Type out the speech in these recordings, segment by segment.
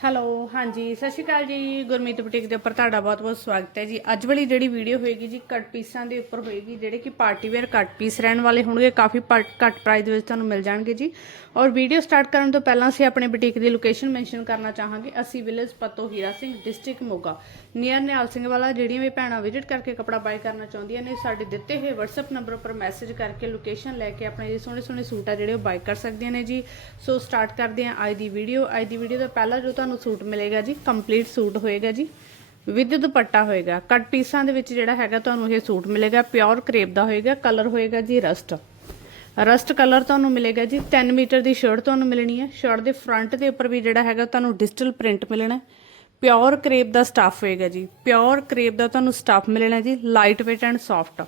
Hello, ਹਾਂਜੀ, ਸਤਿ ਸ਼੍ਰੀ ਅਕਾਲ ਜੀ। ਗੁਰਮੀਤ ਬੁਟੀਕ ਦੇ ਉੱਪਰ ਤੁਹਾਡਾ ਬਹੁਤ-ਬਹੁਤ ਸਵਾਗਤ ਹੈ ਜੀ। ਅੱਜ ਵਾਲੀ ਜਿਹੜੀ ਵੀਡੀਓ ਹੋਏਗੀ ਜੀ ਕੱਟ ਪੀਸਾਂ ਦੇ ਉੱਪਰ ਹੋਏਗੀ, ਜਿਹੜੇ ਕਿ ਪਾਰਟੀ ਵੇਅਰ ਕੱਟ ਪੀਸ ਰਹਿਣ ਵਾਲੇ ਹੋਣਗੇ। ਕਾਫੀ ਘੱਟ ਪ੍ਰਾਈਸ ਦੇ ਵਿੱਚ ਤੁਹਾਨੂੰ ਮਿਲ ਜਾਣਗੇ ਜੀ। ਔਰ ਵੀਡੀਓ ਸਟਾਰਟ ਕਰਨ ਤੋਂ ਪਹਿਲਾਂ ਅਸੀਂ ਆਪਣੇ ਬੁਟੀਕ ਦੀ ਲੋਕੇਸ਼ਨ ਮੈਂਸ਼ਨ ਕਰਨਾ ਚਾਹਾਂਗੇ। ਅਸੀਂ village Patto Hira Singh district Moga. Near Nihal Singh Wala, ਜਿਹੜੀਆਂ ਵੀ ਭੈਣਾਂ ਵਿਜ਼ਿਟ ਕਰਕੇ ਕਪੜਾ ਬਾਈ ਕਰਨਾ ਚਾਹੁੰਦੀਆਂ ਨੇ, ਸਾਡੇ ਦਿੱਤੇ ਹੋਏ WhatsApp ਨੰਬਰ ਉੱਪਰ ਮੈਸੇਜ ਕਰਕੇ ਲੋਕੇਸ਼ਨ ਲੈ ਕੇ ਆਪਣੇ ਜੀ ਸੋਹਣੇ ਸੋਹਣੇ ਸੂਟ ਆ ਜਿਹੜੇ ਉਹ ਬਾਈ ਕਰ ਸਕਦੀਆਂ ਨੇ ਜੀ। ਸੋ ਸਟਾਰਟ ਕਰਦੇ ਹਾਂ ਅੱਜ ਦੀ ਵੀਡੀਓ ਅੱਜ ਦੀ ਵੀਡੀਓ ਦਾ ਪਹਿਲਾ ਜੋ ਤੁਹਾਨੂੰ ਤੁਹਾਨੂੰ ਸੂਟ ਮਿਲੇਗਾ ਜੀ ਕੰਪਲੀਟ ਸੂਟ ਹੋਏਗਾ ਜੀ, ਵਿਦ ਦੁਪੱਟਾ ਹੋਏਗਾ। ਕੱਟ ਪੀਸਾਂ ਦੇ ਵਿੱਚ ਜਿਹੜਾ ਹੈਗਾ ਤੁਹਾਨੂੰ ਇਹ ਸੂਟ ਮਿਲੇਗਾ ਪਿਓਰ ਕਰੇਪ ਦਾ ਹੋਏਗਾ ਕਲਰ ਹੋਏਗਾ ਜੀ ਰਸਟ ਰਸਟ ਕਲਰ ਤੁਹਾਨੂੰ ਮਿਲੇਗਾ ਜੀ 3 ਮੀਟਰ ਦੀ ਸ਼ਰਟ ਤੁਹਾਨੂੰ ਮਿਲਣੀ ਹੈ। ਸ਼ਰਟ ਦੇ ਫਰੰਟ ਦੇ ਉੱਪਰ ਵੀ ਜਿਹੜਾ ਹੈਗਾ ਤੁਹਾਨੂੰ ਡਿਜੀਟਲ ਪ੍ਰਿੰਟ ਮਿਲਣਾ ਪਿਓਰ ਕਰੇਪ ਦਾ ਸਟਾਫ ਹੋਏਗਾ ਜੀ। ਪਿਓਰ ਕਰੇਪ ਦਾ ਤੁਹਾਨੂੰ ਸਟਾਫ ਮਿਲਣਾ ਜੀ light weight and soft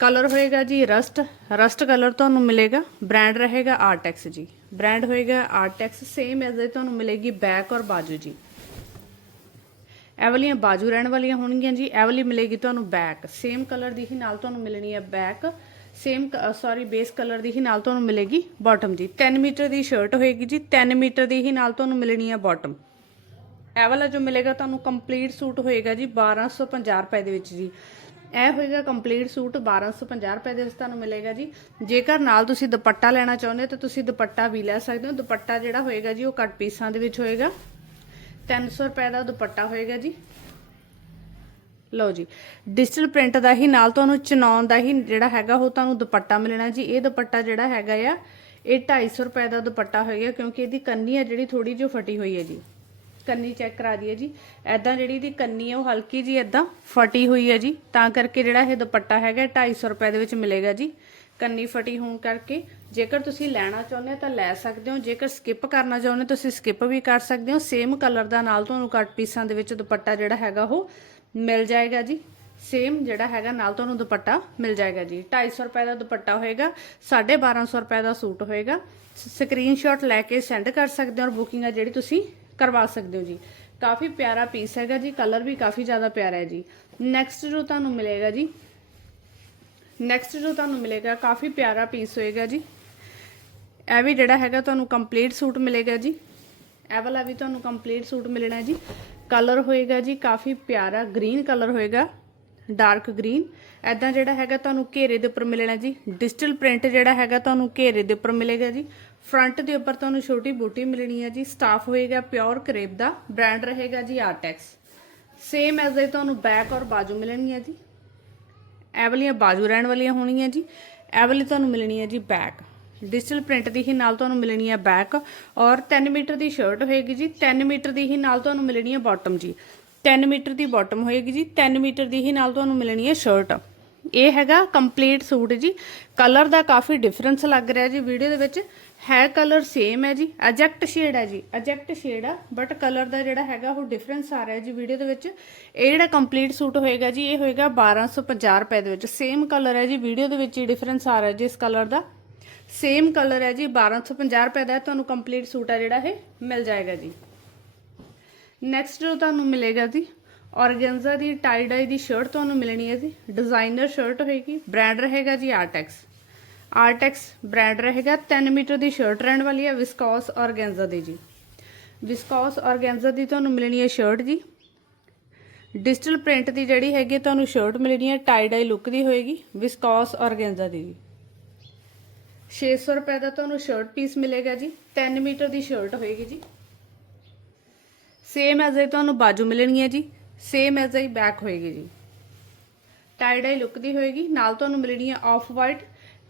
colour ਹੋਏਗਾ ਜੀ ਰਸਟ ਰਸਟ ਕਲਰ ਤੁਹਾਨੂੰ ਮਿਲੇਗਾ ਬ੍ਰਾਂਡ ਰਹੇਗਾ ਆਰਟੈਕਸ ਜੀ। ਬ੍ਰਾਂਡ ਹੋਏਗਾ ਆਰਟੈਕਸ ਸੇਮ ਐਜ਼ ਤੁਹਾਨੂੰ ਮਿਲੇਗੀ ਬੈਕ ਔਰ ਬਾਜੂ ਜੀ। ਇਹ ਵਾਲੀਆਂ ਬਾਜੂ ਰਹਿਣ ਵਾਲੀਆਂ ਹੋਣਗੀਆਂ ਜੀ, ਇਹ ਵਾਲੀ ਮਿਲੇਗੀ ਤੁਹਾਨੂੰ ਬੈਕ ਸੇਮ ਕਲਰ ਦੀ ਹੀ ਨਾਲ ਤੁਹਾਨੂੰ ਮਿਲਣੀ ਹੈ back same sorry base colour ਦੀ ਹੀ ਨਾਲ ਤੁਹਾਨੂੰ ਮਿਲੇਗੀ ਬਾਟਮ ਜੀ। 3 ਮੀਟਰ ਦੀ ਸ਼ਰਟ ਹੋਏਗੀ ਜੀ 3 ਮੀਟਰ ਦੀ ਹੀ ਨਾਲ ਤੁਹਾਨੂੰ ਮਿਲਣੀ ਹੈ ਬਾਟਮ ਇਹ ਵਾਲਾ ਜੋ ਮਿਲੇਗਾ ਤੁਹਾਨੂੰ ਕੰਪਲੀਟ ਸੂਟ ਹੋਏਗਾ ਜੀ 1250 ਰੁਪਏ ਦੇ ਵਿੱਚ ਜੀ। ਇਹ ਹੋਏਗਾ ਕੰਪਲੀਟ ਸੂਟ 1250 ਰੁਪਏ ਦੇ ਵਿੱਚ ਤੁਹਾਨੂੰ ਮਿਲੇਗਾ ਜੀ। ਜੇਕਰ ਨਾਲ ਤੁਸੀਂ ਦੁਪੱਟਾ ਲੈਣਾ ਚਾਹੁੰਦੇ ਹੋ ਤਾਂ ਤੁਸੀਂ ਦੁਪੱਟਾ ਵੀ ਲੈ ਸਕਦੇ ਹੋ। ਦੁਪੱਟਾ ਜਿਹੜਾ ਹੋਏਗਾ ਜੀ, ਉਹ ਕੱਟ ਪੀਸਾਂ ਦੇ ਵਿੱਚ ਹੋਏਗਾ। 300 ਰੁਪਏ ਦਾ ਦੁਪੱਟਾ ਹੋਏਗਾ ਜੀ। ਲਓ ਜੀ ਡਿਜੀਟਲ ਪ੍ਰਿੰਟ ਦਾ ਹੀ, ਨਾਲ ਤੁਹਾਨੂੰ ਚਨੌਨ ਦਾ ਹੀ ਜਿਹੜਾ ਹੈਗਾ, ਉਹ ਤੁਹਾਨੂੰ ਦੁਪੱਟਾ ਮਿਲਣਾ ਜੀ। ਇਹ ਦੁਪੱਟਾ ਜਿਹੜਾ ਹੈਗਾ ਆ, ਇਹ 250 ਰੁਪਏ ਦਾ ਦੁਪੱਟਾ ਹੋਏਗਾ, ਕਿਉਂਕਿ ਇਹਦੀ ਕੰਨੀ ਹੈ ਜਿਹੜੀ ਥੋੜੀ ਜਿਹੀ ਫਟੀ ਹੋਈ ਹੈ ਜੀ। ਕੰਨੀ ਚੈੱਕ ਕਰਾ ਦਈਏ ਜੀ। ਐਦਾਂ ਜਿਹੜੀ ਦੀ ਕੰਨੀ ਹੈ ਉਹ ਹਲਕੀ ਜੀ ਐਦਾਂ ਫਟੀ ਹੋਈ ਹੈ ਜੀ। ਤਾਂ ਕਰਕੇ ਜਿਹੜਾ ਇਹ ਦੁਪੱਟਾ ਹੈਗਾ 250 ਰੁਪਏ ਦੇ ਵਿੱਚ ਮਿਲੇਗਾ ਜੀ। ਕੰਨੀ ਫਟੀ ਹੋਣ ਕਰਕੇ ਜੇਕਰ ਤੁਸੀਂ ਲੈਣਾ ਚਾਹੁੰਦੇ ਹੋ ਤਾਂ ਲੈ ਸਕਦੇ ਹੋ। ਜੇਕਰ ਸਕਿਪ ਕਰਨਾ ਚਾਹੁੰਦੇ ਹੋ, ਤੁਸੀਂ ਸਕਿਪ ਵੀ ਕਰ ਸਕਦੇ ਹੋ। ਸੇਮ ਕਲਰ ਦਾ ਨਾਲ ਤੁਹਾਨੂੰ ਕੱਟ ਪੀਸਾਂ ਦੇ ਵਿੱਚ ਦੁਪੱਟਾ ਜਿਹੜਾ ਹੈਗਾ, ਉਹ ਮਿਲ ਜਾਏਗਾ ਜੀ। ਸੇਮ ਜਿਹੜਾ ਹੈਗਾ, ਨਾਲ ਤੁਹਾਨੂੰ ਦੁਪੱਟਾ ਮਿਲ ਜਾਏਗਾ ਜੀ। 250 ਰੁਪਏ ਦਾ ਦੁਪੱਟਾ ਹੋਏਗਾ 1250 ਰੁਪਏ ਦਾ ਸੂਟ ਹੋਏਗਾ। ਸਕਰੀਨਸ਼ਾਟ ਲੈ ਕੇ ਸੈਂਡ ਕਰ ਸਕਦੇ ਹੋ ਔਰ ਬੁਕਿੰਗ ਆ ਜਿਹੜੀ ਤੁਸੀਂ ਕਰਵਾ ਸਕਦੇ ਹੋ ਜੀ। ਕਾਫੀ ਪਿਆਰਾ ਪੀਸ ਹੈਗਾ ਜੀ ਕਲਰ ਵੀ ਕਾਫੀ ਜ਼ਿਆਦਾ ਪਿਆਰਾ ਹੈ ਜੀ। ਨੈਕਸਟ ਜੋ ਤੁਹਾਨੂੰ ਮਿਲੇਗਾ ਜੀ ਨੈਕਸਟ ਜੋ ਤੁਹਾਨੂੰ ਮਿਲੇਗਾ, ਕਾਫੀ ਪਿਆਰਾ ਪੀਸ ਹੋਏਗਾ ਜੀ। ਇਹ ਵੀ ਜਿਹੜਾ ਹੈਗਾ ਤੁਹਾਨੂੰ ਕੰਪਲੀਟ ਸੂਟ ਮਿਲੇਗਾ ਜੀ। ਇਹ ਵਾਲਾ ਵੀ ਤੁਹਾਨੂੰ ਕੰਪਲੀਟ ਸੂਟ ਮਿਲਣਾ ਜੀ। ਕਲਰ ਹੋਏਗਾ ਜੀ, ਕਾਫੀ ਪਿਆਰਾ ਗ੍ਰੀਨ ਕਲਰ ਹੋਏਗਾ। Dark green. ਐਦਾਂ ਜਿਹੜਾ ਹੈਗਾ ਤੁਹਾਨੂੰ ਘੇਰੇ ਦੇ ਉੱਪਰ ਮਿਲਣਾ ਜੀ। ਡਿਜੀਟਲ ਪ੍ਰਿੰਟ ਜਿਹੜਾ ਹੈਗਾ ਤੁਹਾਨੂੰ ਘੇਰੇ ਦੇ ਉੱਪਰ ਮਿਲੇਗਾ ਜੀ। ਫਰੰਟ ਦੇ ਉੱਪਰ ਤੁਹਾਨੂੰ ਛੋਟੀ ਬੂਟੀ ਮਿਲਣੀ ਹੈ ਜੀ। ਸਟਾਫ ਹੋਏਗਾ ਪਿਓਰ ਕਰੇਬ ਦਾ। ਬ੍ਰਾਂਡ ਰਹੇਗਾ ਜੀ ਆਰਟੈਕਸ। ਸੇਮ ਐਜ਼ ਇਹ ਤੁਹਾਨੂੰ ਬੈਕ ਔਰ ਬਾਜੂ ਮਿਲਣਗੀਆਂ ਜੀ। ਇਹ ਵਾਲੀਆਂ ਬਾਜੂ ਰਹਿਣ ਵਾਲੀਆਂ ਹੋਣਗੀਆਂ ਜੀ। ਇਹ ਵਾਲੀ ਤੁਹਾਨੂੰ ਮਿਲਣੀ ਹੈ ਜੀ ਬੈਕ। ਡਿਜੀਟਲ ਪ੍ਰਿੰਟ ਦੀ ਹੀ ਨਾਲ ਤੁਹਾਨੂੰ ਮਿਲਣੀ ਹੈ ਬੈਕ। ਔਰ 3 ਮੀਟਰ ਦੀ ਸ਼ਰਟ ਹੋਏਗੀ ਜੀ। 3 ਮੀਟਰ ਦੀ ਹੀ ਨਾਲ ਤੁਹਾਨੂੰ ਮਿਲਣੀ ਹੈ ਬਾਟਮ ਜੀ। 3 ਮੀਟਰ ਦੀ ਬਾਟਮ ਹੋਏਗੀ ਜੀ 3 ਮੀਟਰ ਦੀ ਹੀ ਨਾਲ ਤੁਹਾਨੂੰ ਮਿਲਣੀ ਹੈ ਸ਼ਰਟ ਇਹ ਹੈਗਾ ਕੰਪਲੀਟ ਸੂਟ ਜੀ। ਕਲਰ ਦਾ ਕਾਫੀ ਡਿਫਰੈਂਸ ਲੱਗ ਰਿਹਾ ਜੀ ਵੀਡੀਓ ਦੇ ਵਿੱਚ। ਹੈ ਕਲਰ ਸੇਮ ਹੈ ਜੀ ਅਜੈਕਟ ਸ਼ੇਡ ਹੈ ਜੀ ਅਜੈਕਟ ਸ਼ੇਡ ਆ ਬਟ ਕਲਰ ਦਾ ਜਿਹੜਾ ਹੈਗਾ ਉਹ ਡਿਫਰੈਂਸ ਆ ਰਿਹਾ ਜੀ ਵੀਡੀਓ ਦੇ ਵਿੱਚ। ਇਹ ਜਿਹੜਾ ਕੰਪਲੀਟ ਸੂਟ ਹੋਏਗਾ ਜੀ, ਇਹ ਹੋਏਗਾ 1250 ਰੁਪਏ ਦੇ ਵਿੱਚ। ਸੇਮ ਕਲਰ ਹੈ ਜੀ ਵੀਡੀਓ ਦੇ ਵਿੱਚ ਹੀ ਡਿਫਰੈਂਸ ਆ ਰਿਹਾ ਜੀ ਇਸ ਕਲਰ ਦਾ। ਸੇਮ ਕਲਰ ਹੈ ਜੀ 1250 ਰੁਪਏ ਦਾ ਤੁਹਾਨੂੰ ਕੰਪਲੀਟ ਸੂਟ ਆ ਜਿਹੜਾ ਇਹ ਮਿਲ ਜਾਏਗਾ ਜੀ। ਨੈਕਸਟ ਜੋ ਤੁਹਾਨੂੰ ਮਿਲੇਗਾ ਜੀ ਔਰਗੈਂਜ਼ਾ ਦੀ ਟਾਈ ਡਾਈ ਦੀ ਸ਼ਰਟ ਤੁਹਾਨੂੰ ਮਿਲਣੀ ਹੈ ਜੀ। ਡਿਜ਼ਾਈਨਰ ਸ਼ਰਟ ਹੋਏਗੀ ਬ੍ਰਾਂਡ ਰਹੇਗਾ ਜੀ ਆਰਟੈਕਸ ਆਰਟੈਕਸ ਬ੍ਰਾਂਡ ਰਹੇਗਾ 3 ਮੀਟਰ ਦੀ ਸ਼ਰਟ ਰਹਿਣ ਵਾਲੀ ਹੈ ਵਿਸਕੌਸ ਔਰਗੈਂਜ਼ਾ ਦੀ ਜੀ। ਵਿਸਕੌਸ ਔਰਗੈਂਜ਼ਾ ਦੀ ਤੁਹਾਨੂੰ ਮਿਲਣੀ ਹੈ ਸ਼ਰਟ ਜੀ। ਡਿਜੀਟਲ ਪ੍ਰਿੰਟ ਦੀ ਜਿਹੜੀ ਹੈਗੀ ਤੁਹਾਨੂੰ ਸ਼ਰਟ ਮਿਲਣੀ ਹੈ ਟਾਈ ਡਾਈ ਲੁੱਕ ਦੀ ਹੋਏਗੀ ਵਿਸਕੌਸ ਔਰਗੈਂਜ਼ਾ ਦੀ ਜੀ। 600 ਰੁਪਏ ਦਾ ਤੁਹਾਨੂੰ ਸ਼ਰਟ ਪੀਸ ਮਿਲੇਗਾ ਜੀ 3 ਮੀਟਰ ਦੀ ਸ਼ਰਟ ਹੋਏਗੀ ਜੀ। ਸੇਮ ਐਜ਼ ਇਹ ਤੁਹਾਨੂੰ ਬਾਜੂ ਮਿਲਣਗੀਆਂ ਜੀ। ਸੇਮ ਐਜ਼ ਇਹ ਬੈਕ ਹੋਏਗੀ ਜੀ। ਟਾਈ ਡਾਈ ਲੁੱਕ ਦੀ ਹੋਏਗੀ। ਨਾਲ ਤੁਹਾਨੂੰ ਮਿਲਣੀ ਹੈ ਆਫ ਵਾਈਟ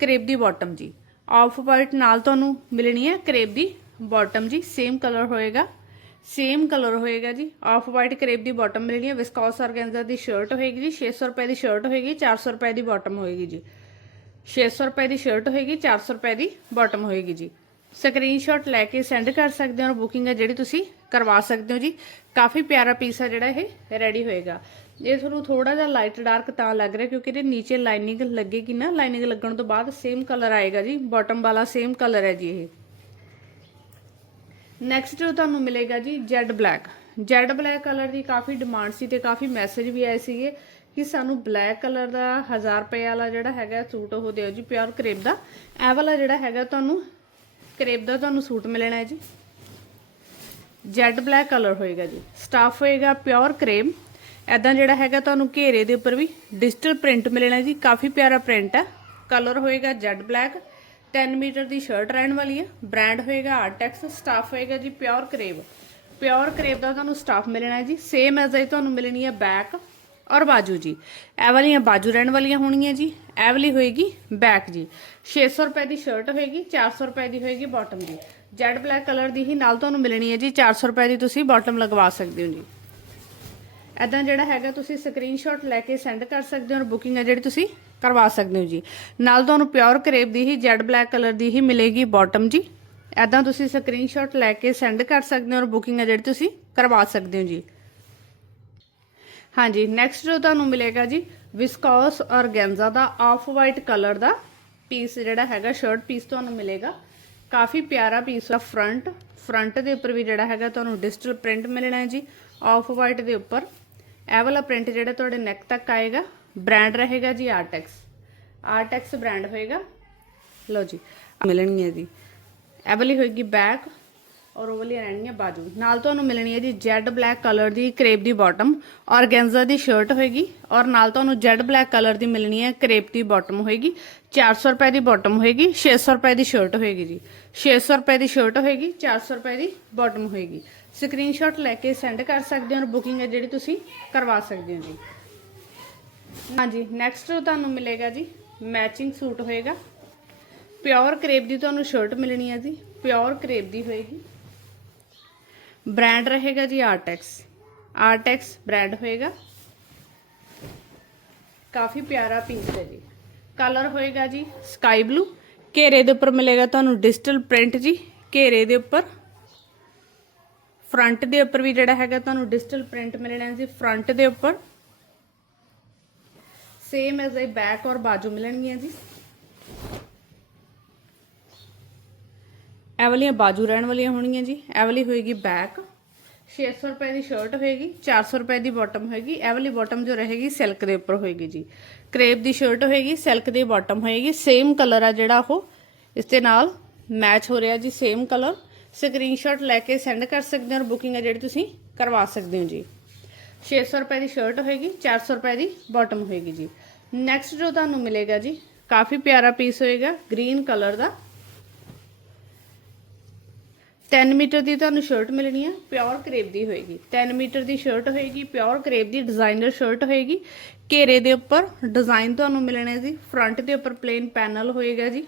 ਕਰੇਪ ਦੀ ਬਾਟਮ ਜੀ। ਆਫ ਵਾਈਟ ਨਾਲ ਤੁਹਾਨੂੰ ਮਿਲਣੀ ਹੈ ਕਰੇਪ ਦੀ ਬਾਟਮ ਜੀ। ਸੇਮ ਕਲਰ ਹੋਏਗਾ। ਸੇਮ ਕਲਰ ਹੋਏਗਾ ਜੀ। ਆਫ ਵਾਈਟ ਕਰੇਪ ਦੀ ਬਾਟਮ ਮਿਲਣੀ ਹੈ। ਵਿਸਕੌਸ ਆਰਗੈਂਜ਼ਾ ਦੀ ਸ਼ਰਟ ਹੋਏਗੀ ਜੀ। 600 ਰੁਪਏ ਦੀ ਸ਼ਰਟ ਹੋਏਗੀ। 400 ਰੁਪਏ ਦੀ ਬਾਟਮ ਹੋਏਗੀ ਜੀ। 600 ਰੁਪਏ ਦੀ ਸ਼ਰਟ ਹੋਏਗੀ। 400 ਰੁਪਏ ਦੀ ਬਾਟਮ ਹੋਏਗੀ ਜੀ। ਸਕਰੀਨਸ਼ਾਟ ਲੈ ਕੇ ਸੈਂਡ ਕਰ ਸਕਦੇ ਹੋ ਔਰ ਬੁਕਿੰਗ ਹੈ ਜਿਹੜੀ ਤੁਸੀਂ ਕਰਵਾ ਸਕਦੇ ਹੋ ਜੀ। ਕਾਫੀ ਪਿਆਰਾ ਪੀਸ ਆ ਜਿਹੜਾ ਇਹ ਰੈਡੀ ਹੋਏਗਾ। ਇਹ ਤੁਹਾਨੂੰ ਥੋੜਾ ਜਿਹਾ ਲਾਈਟ ਡਾਰਕ ਤਾਂ ਲੱਗ ਰਿਹਾ ਕਿਉਂਕਿ ਇਹਦੇ ਨੀਚੇ ਲਾਈਨਿੰਗ ਲੱਗੇਗੀ ਨਾ। ਲਾਈਨਿੰਗ ਲੱਗਣ ਤੋਂ ਬਾਅਦ ਸੇਮ ਕਲਰ ਆਏਗਾ ਜੀ। ਬਾਟਮ ਵਾਲਾ ਸੇਮ ਕਲਰ ਹੈ ਜੀ ਇਹ। ਨੈਕਸਟ ਤੁਹਾਨੂੰ ਮਿਲੇਗਾ ਜੀ jet black jet black colour ਦੀ ਕਾਫੀ ਡਿਮਾਂਡ ਸੀ ਤੇ ਕਾਫੀ ਮੈਸੇਜ ਵੀ ਆਏ ਸੀਗੇ ਕਿ ਸਾਨੂੰ ਬਲੈਕ ਕਲਰ ਦਾ 1000 ਰੁਪਏ ਵਾਲਾ ਜਿਹੜਾ ਹੈਗਾ ਸੂਟ ਉਹ ਦਿਓ ਜੀ। ਪਿਓਰ ਕਰੇਪ ਦਾ। ਇਹ ਵਾਲਾ ਜਿਹੜਾ ਹੈਗਾ ਤੁਹਾਨੂੰ ਕਰੇਪ ਦਾ ਤੁਹਾਨੂੰ ਸੂਟ ਮਿਲਣਾ ਹੈ ਜੀ। ਜੈਡ ਬਲੈਕ ਕਲਰ ਹੋਏਗਾ ਜੀ। ਸਟਾਫ ਹੋਏਗਾ ਪਿਓਰ ਕ੍ਰੇਮ ਐਦਾਂ ਜਿਹੜਾ ਹੈਗਾ ਤੁਹਾਨੂੰ ਘੇਰੇ ਦੇ ਉੱਪਰ ਵੀ ਡਿਜੀਟਲ ਪ੍ਰਿੰਟ ਮਿਲਣਾ ਜੀ। ਕਾਫੀ ਪਿਆਰਾ ਪ੍ਰਿੰਟ ਹੈ। ਕਲਰ ਹੋਏਗਾ ਜੈਡ ਬਲੈਕ 10 ਮੀਟਰ ਦੀ ਸ਼ਰਟ ਰਹਿਣ ਵਾਲੀ ਹੈ। ਬ੍ਰਾਂਡ ਹੋਏਗਾ ਆਰਟੈਕਸ ਸਟਾਫ ਹੋਏਗਾ ਜੀ ਪਿਓਰ ਕਰੇਵ ਪਿਓਰ ਕਰੇਵ ਦਾ ਤੁਹਾਨੂੰ ਸਟਾਫ ਮਿਲਣਾ ਹੈ ਜੀ। ਸੇਮ ਐਜ਼ ਹੀ ਤੁਹਾਨੂੰ ਮਿਲਣੀ ਹੈ ਬੈਕ ਔਰ ਬਾਜੂ ਜੀ। ਇਹ ਵਾਲੀਆਂ ਬਾਜੂ ਰਹਿਣ ਵਾਲੀਆਂ ਹੋਣਗੀਆਂ ਜੀ। ਇਹ ਵਾਲੀ ਹੋਏਗੀ ਬੈਕ ਜੀ। 600 ਰੁਪਏ ਦੀ ਸ਼ਰਟ ਹੋਏਗੀ 400 ਰੁਪਏ ਦੀ ਹੋਏਗੀ ਬਾਟਮ ਜੀ। ਜੈਡ ਬਲੈਕ ਕਲਰ ਦੀ ਹੀ ਨਾਲ ਤੁਹਾਨੂੰ ਮਿਲਣੀ ਹੈ ਜੀ। 400 ਰੁਪਏ ਦੀ ਤੁਸੀਂ ਬਾਟਮ ਲਗਵਾ ਸਕਦੇ ਹੋ ਜੀ। ਐਦਾਂ ਜਿਹੜਾ ਹੈਗਾ ਤੁਸੀਂ ਸਕਰੀਨਸ਼ਾਟ ਲੈ ਕੇ ਸੈਂਡ ਕਰ ਸਕਦੇ ਹੋ ਔਰ ਬੁਕਿੰਗ ਹੈ ਜਿਹੜੀ ਤੁਸੀਂ ਕਰਵਾ ਸਕਦੇ ਹੋ ਜੀ। ਨਾਲ ਤੁਹਾਨੂੰ ਪਿਓਰ ਕਰੇਬ ਦੀ ਹੀ ਜੈਡ ਬਲੈਕ ਕਲਰ ਦੀ ਹੀ ਮਿਲੇਗੀ ਬਾਟਮ ਜੀ। ਐਦਾਂ ਤੁਸੀਂ ਸਕਰੀਨਸ਼ਾਟ ਲੈ ਕੇ ਸੈਂਡ ਕਰ ਸਕਦੇ ਹੋ ਔਰ ਬੁਕਿੰਗ ਹੈ ਜਿਹੜੀ ਤੁਸੀਂ ਕਰਵਾ ਸਕਦੇ ਹੋ ਜੀ। ਹਾਂਜੀ ਨੈਕਸਟ ਜੋ ਤੁਹਾਨੂੰ ਮਿਲੇਗਾ ਜੀ ਵਿਸਕੋਸ ਔਰਗੈਂਜ਼ਾ ਦਾ ਆਫ ਵਾਈਟ ਕਲਰ ਦਾ ਪੀਸ ਜਿਹੜਾ ਹੈਗਾ ਸ਼ਰਟ ਪੀਸ ਤੁਹਾਨੂੰ ਮਿਲੇਗਾ। ਕਾਫੀ ਪਿਆਰਾ ਪੀਸ ਆ ਫਰੰਟ ਫਰੰਟ ਦੇ ਉੱਪਰ ਵੀ ਜਿਹੜਾ ਹੈਗਾ ਤੁਹਾਨੂੰ ਡਿਜੀਟਲ ਪ੍ਰਿੰਟ ਮਿਲਣਾ ਹੈ ਜੀ ਆਫ ਵਾਈਟ ਦੇ ਉੱਪਰ। ਇਹ ਵਾਲਾ ਪ੍ਰਿੰਟ ਜਿਹੜਾ ਤੁਹਾਡੇ ਨੈਕ ਤੱਕ ਆਏਗਾ ਬ੍ਰਾਂਡ ਰਹੇਗਾ ਜੀ ਆਰਟੈਕਸ ਆਰਟੈਕਸ ਬ੍ਰਾਂਡ ਹੋਏਗਾ। ਲਓ ਜੀ, ਮਿਲਣਗੀਆਂ ਜੀ। ਇਹ ਵਾਲੀ ਹੋਏਗੀ ਬੈਕ ਔਰ ਉਹ ਵਾਲੀ ਰਹਿਣਗੀਆਂ ਬਾਜੂ। ਨਾਲ ਤੁਹਾਨੂੰ ਮਿਲਣੀ ਹੈ ਜੀ ਜੈਡ ਬਲੈਕ ਕਲਰ ਦੀ ਕਰੇਪ ਦੀ ਬਾਟਮ ਔਰਗੈਂਜ਼ਾ ਦੀ ਸ਼ਰਟ ਹੋਏਗੀ ਔਰ ਨਾਲ ਤੁਹਾਨੂੰ ਜੈਡ ਬਲੈਕ ਕਲਰ ਦੀ ਮਿਲਣੀ ਹੈ ਕਰੇਪ ਦੀ ਬਾਟਮ ਹੋਏਗੀ। 400 ਰੁਪਏ ਦੀ ਬਾਟਮ ਹੋਏਗੀ 600 ਰੁਪਏ ਦੀ ਸ਼ਰਟ ਹੋਏਗੀ ਜੀ। 600 ਰੁਪਏ ਦੀ ਸ਼ਰਟ ਹੋਏਗੀ 400 ਰੁਪਏ ਦੀ ਬਾਟਮ ਹੋਏਗੀ। ਸਕਰੀਨਸ਼ਾਟ ਲੈ ਕੇ ਸੈਂਡ ਕਰ ਸਕਦੇ ਹੋ ਔਰ ਬੁਕਿੰਗ ਹੈ ਜਿਹੜੀ ਤੁਸੀਂ ਕਰਵਾ ਸਕਦੇ ਹੋ ਜੀ। ਹਾਂਜੀ ਨੈਕਸਟ ਤੁਹਾਨੂੰ ਮਿਲੇਗਾ ਜੀ ਮੈਚਿੰਗ ਸੂਟ ਹੋਏਗਾ। ਪਿਓਰ ਕਰੇਪ ਦੀ ਤੁਹਾਨੂੰ ਸ਼ਰਟ ਮਿਲਣੀ ਹੈ ਜੀ। ਪਿਓਰ ਕਰੇਪ ਦੀ ਹੋਏਗੀ। ਬ੍ਰਾਂਡ ਰਹੇਗਾ ਜੀ ਆਰਟੈਕਸ। ਆਰਟੈਕਸ ਬ੍ਰਾਂਡ ਹੋਏਗਾ। ਕਾਫੀ ਪਿਆਰਾ ਪਿੰਕ ਹੈ ਜੀ। ਕਲਰ ਹੋਏਗਾ ਜੀ ਸਕਾਈ ਬਲੂ ਘੇਰੇ ਦੇ ਉੱਪਰ ਮਿਲੇਗਾ ਤੁਹਾਨੂੰ ਡਿਜੀਟਲ ਪ੍ਰਿੰਟ ਜੀ। ਘੇਰੇ ਦੇ ਉੱਪਰ। ਫਰੰਟ ਦੇ ਉੱਪਰ ਵੀ ਜਿਹੜਾ ਹੈਗਾ ਤੁਹਾਨੂੰ ਡਿਜੀਟਲ ਪ੍ਰਿੰਟ ਮਿਲਣਾ ਜੀ, ਫਰੰਟ ਦੇ ਉੱਪਰ। ਸੇਮ ਐਜ਼ ਅ ਬੈਕ ਔਰ ਬਾਜੂ ਮਿਲਣਗੀਆਂ ਜੀ। ਇਹ ਵਾਲੀਆਂ ਬਾਜੂ ਰਹਿਣ ਵਾਲੀਆਂ ਹੋਣਗੀਆਂ ਜੀ। ਇਹ ਵਾਲੀ ਹੋਏਗੀ ਬੈਕ 600 ਰੁਪਏ ਦੀ ਸ਼ਰਟ ਹੋਏਗੀ 400 ਰੁਪਏ ਦੀ ਬਾਟਮ ਹੋਏਗੀ। ਇਹ ਵਾਲੀ ਬਾਟਮ ਜੋ ਰਹੇਗੀ ਸਿਲਕ ਦੇ ਉੱਪਰ ਹੋਏਗੀ ਜੀ। ਕਰੇਪ ਦੀ ਸ਼ਰਟ ਹੋਏਗੀ ਸਿਲਕ ਦੀ ਬਾਟਮ ਹੋਏਗੀ। ਸੇਮ ਕਲਰ ਆ ਜਿਹੜਾ ਉਹ। ਇਸ ਦੇ ਨਾਲ ਮੈਚ ਹੋ ਰਿਹਾ ਜੀ ਸੇਮ ਕਲਰ ਸਕਰੀਨਸ਼ਾਟ ਲੈ ਕੇ ਸੈਂਡ ਕਰ ਸਕਦੇ ਹੋ ਔਰ ਬੁਕਿੰਗ ਆ ਜਿਹੜੀ ਤੁਸੀਂ ਕਰਵਾ ਸਕਦੇ ਹੋ ਜੀ। 600 ਰੁਪਏ ਦੀ ਸ਼ਰਟ ਹੋਏਗੀ 400 ਰੁਪਏ ਦੀ ਬਾਟਮ ਹੋਏਗੀ ਜੀ। ਨੈਕਸਟ ਜੋ ਤੁਹਾਨੂੰ ਮਿਲੇਗਾ ਜੀ, ਕਾਫੀ ਪਿਆਰਾ ਪੀਸ ਹੋਏਗਾ ਗ੍ਰੀਨ ਕਲਰ ਦਾ। 3 ਮੀਟਰ ਦੀ ਤੁਹਾਨੂੰ ਸ਼ਰਟ ਮਿਲਣੀ ਆ ਪਿਓਰ ਕਰੇਪ ਦੀ ਹੋਏਗੀ। 3 ਮੀਟਰ ਦੀ ਸ਼ਰਟ ਹੋਏਗੀ ਪਿਓਰ ਕਰੇਪ ਦੀ ਡਿਜ਼ਾਈਨਰ ਸ਼ਰਟ ਹੋਏਗੀ। ਘੇਰੇ ਦੇ ਉੱਪਰ ਡਿਜ਼ਾਈਨ ਤੁਹਾਨੂੰ ਮਿਲਣਾ ਜੀ ਫਰੰਟ ਦੇ ਉੱਪਰ ਪਲੇਨ ਪੈਨਲ ਹੋਏਗਾ ਜੀ।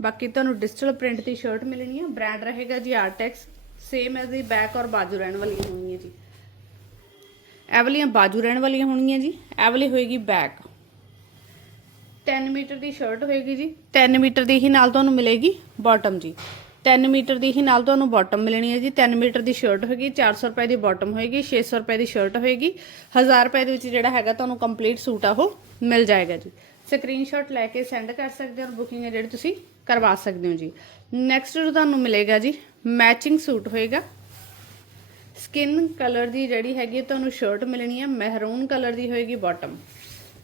ਬਾਕੀ ਤੁਹਾਨੂੰ ਡਿਜੀਟਲ ਪ੍ਰਿੰਟ ਦੀ ਸ਼ਰਟ ਮਿਲਣੀ ਆ ਬ੍ਰਾਂਡ ਰਹੇਗਾ ਜੀ ਆਰਟੈਕਸ ਸੇਮ ਐਜ਼ ਦੀ ਬੈਕ ਔਰ ਬਾਜੂ ਰਹਿਣ ਵਾਲੀਆਂ ਹੋਣਗੀਆਂ ਜੀ। ਇਹ ਵਾਲੀਆਂ ਬਾਜੂ ਰਹਿਣ ਵਾਲੀਆਂ ਹੋਣਗੀਆਂ ਜੀ, ਇਹ ਵਾਲੀ ਹੋਏਗੀ ਬੈਕ 3 ਮੀਟਰ ਦੀ ਸ਼ਰਟ ਹੋਏਗੀ ਜੀ 3 ਮੀਟਰ ਦੀ ਹੀ ਨਾਲ ਤੁਹਾਨੂੰ ਮਿਲੇਗੀ ਬਾਟਮ ਜੀ। 3 ਮੀਟਰ ਦੀ ਹੀ ਨਾਲ ਤੁਹਾਨੂੰ ਬਾਟਮ ਮਿਲਣੀ ਹੈ ਜੀ। 3 ਮੀਟਰ ਦੀ ਸ਼ਰਟ ਹੋਏਗੀ 400 ਰੁਪਏ ਦੀ ਬਾਟਮ ਹੋਏਗੀ 600 ਰੁਪਏ ਦੀ ਸ਼ਰਟ ਹੋਏਗੀ। 1000 ਰੁਪਏ ਦੇ ਵਿੱਚ ਜਿਹੜਾ ਹੈਗਾ ਤੁਹਾਨੂੰ ਕੰਪਲੀਟ ਸੂਟ ਆ ਉਹ ਮਿਲ ਜਾਏਗਾ ਜੀ। ਸਕਰੀਨਸ਼ਾਟ ਲੈ ਕੇ ਸੈਂਡ ਕਰ ਸਕਦੇ ਹੋ ਔਰ ਬੁਕਿੰਗ ਹੈ ਜਿਹੜੀ ਤੁਸੀਂ ਕਰਵਾ ਸਕਦੇ ਹੋ ਜੀ। ਨੈਕਸਟ ਜੋ ਤੁਹਾਨੂੰ ਮਿਲੇਗਾ ਜੀ ਮੈਚਿੰਗ ਸੂਟ ਹੋਏਗਾ। ਸਕਿਨ ਕਲਰ ਦੀ ਜਿਹੜੀ ਹੈਗੀ ਹੈ ਤੁਹਾਨੂੰ ਸ਼ਰਟ ਮਿਲਣੀ ਹੈ ਮਹਿਰੂਨ ਕਲਰ ਦੀ ਹੋਏਗੀ ਬਾਟਮ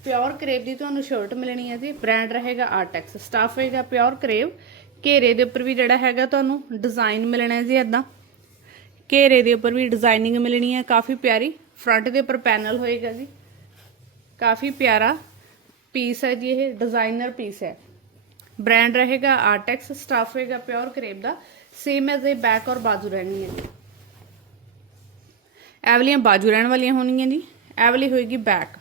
ਪਿਓਰ ਕਰੇਵ ਦੀ ਤੁਹਾਨੂੰ ਸ਼ਰਟ ਮਿਲਣੀ ਹੈ ਜੀ। ਬ੍ਰਾਂਡ ਰਹੇਗਾ ਆਰਟੈਕਸ ਸਟਾਫ ਹੋਏਗਾ ਪਿਓਰ ਕਰੇਵ ਘੇਰੇ ਦੇ ਉੱਪਰ ਵੀ ਜਿਹੜਾ ਹੈਗਾ ਤੁਹਾਨੂੰ ਡਿਜ਼ਾਈਨ ਮਿਲਣਾ ਜੀ ਇਦਾਂ ਘੇਰੇ ਦੇ ਉੱਪਰ ਵੀ ਡਿਜ਼ਾਈਨਿੰਗ ਮਿਲਣੀ ਹੈ, ਕਾਫੀ ਪਿਆਰੀ। ਫਰੰਟ ਦੇ ਉੱਪਰ ਪੈਨਲ ਹੋਏਗਾ ਜੀ। ਕਾਫੀ ਪਿਆਰਾ ਪੀਸ ਹੈ ਜੀ, ਇਹ ਡਿਜ਼ਾਈਨਰ ਪੀਸ ਹੈ। ਬ੍ਰਾਂਡ ਰਹੇਗਾ ਆਰਟੈਕਸ ਸਟਾਫ ਹੋਏਗਾ ਪਿਓਰ ਕਰੇਬ ਦਾ। ਸੇਮ ਐਜ਼ ਇਹ ਬੈਕ ਔਰ ਬਾਜੂ ਰਹਿਣੀ ਹੈ। ਜੀ ਇਹ ਬਾਜੂ ਰਹਿਣ ਵਾਲੀਆਂ ਹੋਣਗੀਆਂ ਜੀ। ਇਹ ਵਾਲੀ ਹੋਏਗੀ ਬੈਕ